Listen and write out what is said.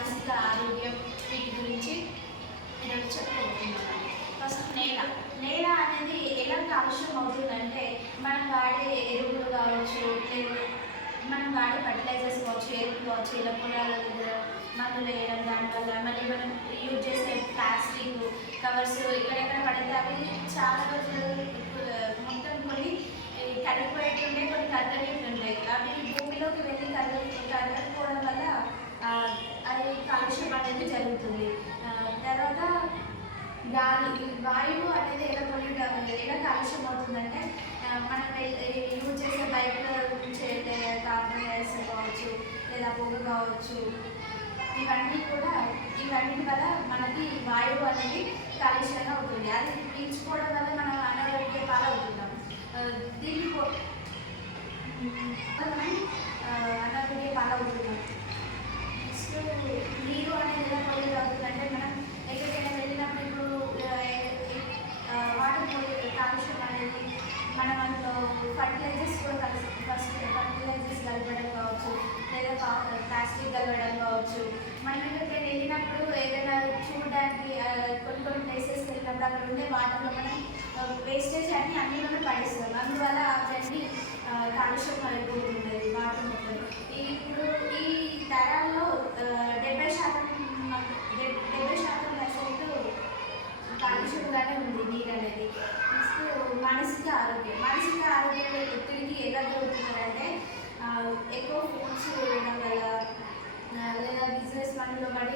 మానసిక ఆరోగ్యం వీటి గురించి నేను చెప్పుకుంటున్నాను. ఫస్ట్ నేల అనేది ఎలా కాలుష్యం అవుతుందంటే మనం వాడే ఎరువులు కావచ్చు, లేదా మనం వాడే ఫర్టిలైజర్స్ కావచ్చు, ఎరువులు కావచ్చు, ఇలా పొలాల దగ్గర మందులు వేయడం, దానివల్ల మళ్ళీ మనం యూజ్ చేసే ప్లాస్టిక్ కవర్స్ ఎక్కడెక్కడ పడితే అవి చాలా రోజులు మొత్తం కొన్ని కరిగిపోయేటుంటాయి, కొన్ని కరగనిట్టుంటాయి. అవి భూమిలోకి వెళ్ళి కరగకపోవడం వల్ల అది కాలుష్యం అనేది జరుగుతుంది. తర్వాత వాయువు అనేది ఎలా కాలుష్యం అవుతుందంటే మనం యూజ్ చేసే బైక్లో నుంచి కార్బన్ డైఆక్సైడ్ కావచ్చు, లేదా పొగ కావచ్చు, ఇవన్నీ వల్ల మనకి వాయువు అనేది కాలుష్యంగా అవుతుంది. అది పీల్చుకోవడం వల్ల మనం అనారోగ్య పాలవుతున్నాం. అనారోగ్య పాలవుతున్నాం. నెక్స్ట్ నీరు అనేది ఎలా పొల్యూట్ అవుతుందంటే మనం ఎక్కడికైనా వెళ్ళినప్పుడు ఇప్పుడు వాటర్ కాలుష్యం అనేది మనం అందులో ఫర్టిలైజర్స్ కూడా ఫర్టిలైజర్స్ కలపడం కావచ్చు, లేదా ప్లాస్టిక్ కలపడం కావచ్చు. మనం ఎక్కడికైనా వెళ్ళినప్పుడు ఏదైనా చూడడానికి కొన్ని ప్లేసెస్కి వెళ్ళినప్పుడు అక్కడ ఉండే వాటర్లో మనం వేస్టేజ్ అన్ని అందులోనే పడేస్తాం. అందువల్ల అవన్నీ కాలుష్యం అయిపోతుంటుంది వాటర్ మొత్తం. ఇప్పుడు ఈ తరాల్లో 70% కాలుష్యంగానే ఉంది నీరు అనేది. నెక్స్ట్ మానసిక ఆరోగ్యం ఒత్తిడికి ఎలా గురవుతున్నారంటే ఎక్కువ ఫోన్స్ చూడడం వల్ల, లేదా బిజినెస్ పనుల్లో పడి